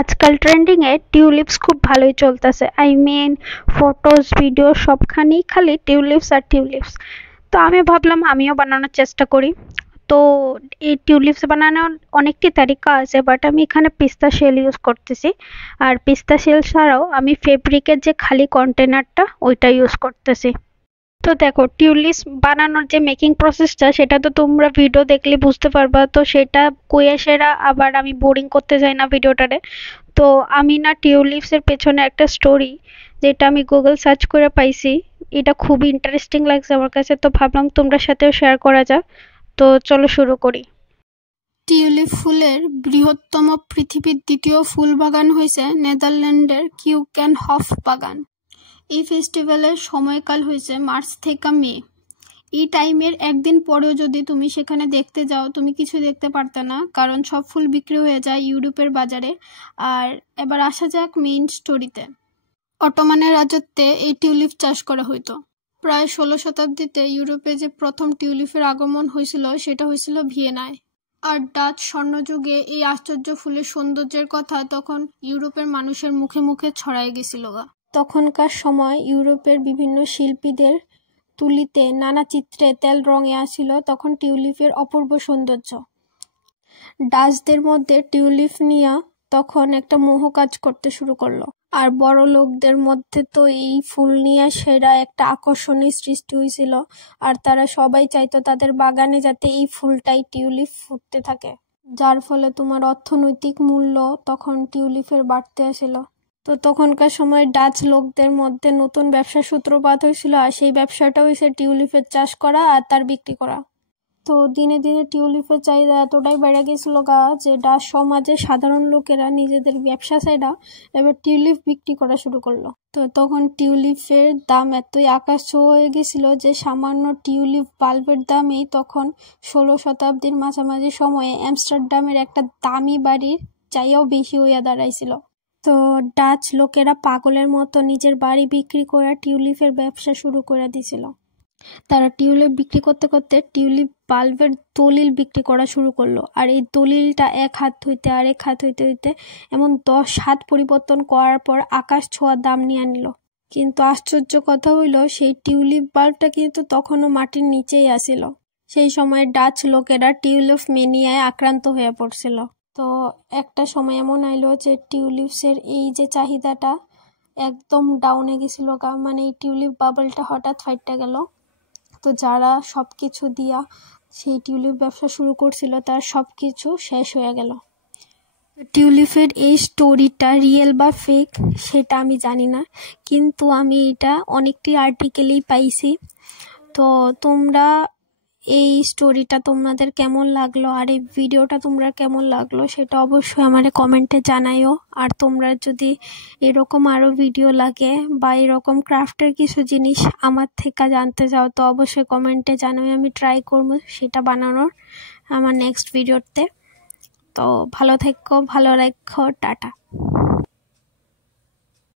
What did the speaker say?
আজকাল ট্রেন্ডিং এ টিউলিপস খুব ভালোই চলতেছে। ফটোজ ভিডিও সবখানেই খালি টিউলিপস আর টিউলিপস। তো আমি ভাবলাম আমিও বানানোর চেষ্টা করি। তো এই টিউলিপস বানানোর অনেকটি তারিকা আছে, বাট আমি এখানে পিস্তা শেল ইউজ করতেছি। আর পিস্তা শেল ছাড়াও আমি ফেব্রিকের যে খালি কন্টেনারটা ওইটা ইউজ করতেছি। তো দেখো, টিউলিপস বানানোর যে মেকিং প্রসেসটা সেটা তো তোমরা ভিডিও দেখলে বুঝতে পারবা। তো সেটা কইয়া সেরা আবার আমি বোরিং করতে চাই না ভিডিওটারে। তো আমি না টিউলিপস এর পেছনে একটা স্টোরি, যেটা আমি গুগল সার্চ করে পাইছি, এটা খুবই ইন্টারেস্টিং লাগছে আমার কাছে, তো ভাবলাম তোমরা সাথেও শেয়ার করা যাক। তো চলো শুরু করি। টিউলিপ ফুলের বৃহত্তম পৃথিবীর দ্বিতীয় ফুল বাগান হয়েছে নেদারল্যান্ডের কিউকেনহফ বাগান। এই ফেস্টিভ্যালের সময়কাল হয়েছে মার্চ থেকে মে। এই টাইমের একদিন পরেও যদি তুমি সেখানে দেখতে যাও, তুমি কিছু দেখতে পারতে না, কারণ সব ফুল বিক্রি হয়ে যায় ইউরোপের বাজারে। আর এবার আসা যাক মেইন স্টোরিতে। অটোমানের রাজত্বে এই টিউলিপ চাষ করা হইতো। প্রায় 16 শতাব্দীতে ইউরোপে যে প্রথম টিউলিপের আগমন হয়েছিল সেটা হয়েছিল ভিয়েনায়। আর ডাচ স্বর্ণযুগে এই আশ্চর্য ফুলের সৌন্দর্যের কথা তখন ইউরোপের মানুষের মুখে মুখে ছড়ায় গেছিল গা। তখনকার সময় ইউরোপের বিভিন্ন শিল্পীদের তুলিতে নানা চিত্রে তেল রঙে আসিল তখন টিউলিপের অপূর্ব সৌন্দর্য। ডাচদের মধ্যে টিউলিপ নিয়ে তখন একটা মোহ কাজ করতে শুরু করলো। আর বড় লোকদের মধ্যে তো এই ফুল নিয়ে সেরা একটা আকর্ষণের সৃষ্টি হয়েছিল। আর তারা সবাই চাইতো তাদের বাগানে যাতে এই ফুলটাই টিউলিপ ফুটতে থাকে, যার ফলে তোমার অর্থনৈতিক মূল্য তখন টিউলিপের বাড়তে আসিল। তো তখনকার সময় ডাচ লোকদের মধ্যে নতুন ব্যবসার সূত্রপাত হয়েছিল, আর সেই ব্যবসাটা হয়েছে টিউলিপের চাষ করা আর তার বিক্রি করা। তো দিনে দিনে টিউলিপের চাহিদা এতটাই বেড়ে গেছিল গা যে ডাচ সমাজে সাধারণ লোকেরা নিজেদের ব্যবসা ছাইড়া এবার টিউলিপ বিক্রি করা শুরু করলো। তো তখন টিউলিপের দাম এতই আকাশ ছোঁয়া হয়ে গেছিল যে সামান্য টিউলিপ বাল্বের দামেই তখন 16 শতাব্দীর মাঝামাঝি সময়ে আমস্টারডামের একটা দামি বাড়ির চাইয়াও বেশি হইয়া দাঁড়াইছিল। তো ডাচ লোকেরা পাগলের মতো নিজের বাড়ি বিক্রি করে টিউলিপের ব্যবসা শুরু করে দিছিল। তারা টিউলিপ বিক্রি করতে করতে টিউলিপ বাল্বের দলিল বিক্রি করা শুরু করলো। আর এই দলিলটা এক হাত হইতে আরেক হাত হইতে হইতে এমন 10 হাত পরিবর্তন করার পর আকাশ ছোঁয়া দাম নিয়ে নিল। কিন্তু আশ্চর্য কথা হইল, সেই টিউলিপ বাল্বটা কিন্তু তখনও মাটির নিচেই আসিল। সেই সময় ডাচ লোকেরা টিউলিপ মেনিয়ায় আক্রান্ত হয়ে পড়ছিল। তো একটা সময় এমন আইলো যে টিউলিপসের এই যে চাহিদাটা একদম ডাউনে গেছিল গা, মানে এই টিউলিপ বাবলটা হঠাৎ ফাইটটা গেল। তো যারা সবকিছু দিয়া সেই টিউলিপ ব্যবসা শুরু করছিল তার সবকিছু শেষ হয়ে গেল। টিউলিপের এই স্টোরিটা রিয়েল বা ফেক সেটা আমি জানি না, কিন্তু আমি এটা অনেকটি আর্টিকেলেই পাইছি। তো তোমরা এই স্টোরিটা তোমাদের কেমন লাগলো আর এই ভিডিওটা তোমরা কেমন লাগলো সেটা অবশ্যই আমারে কমেন্টে জানাইও। আর তোমরা যদি এরকম আরও ভিডিও লাগে বা এরকম ক্রাফটের কিছু জিনিস আমার থেকে জানতে চাও তো অবশ্যই কমেন্টে জানাই, আমি ট্রাই করবো সেটা বানানোর আমার নেক্সট ভিডিওতে। তো ভালো থেকো, ভালো রাখো, টাটা।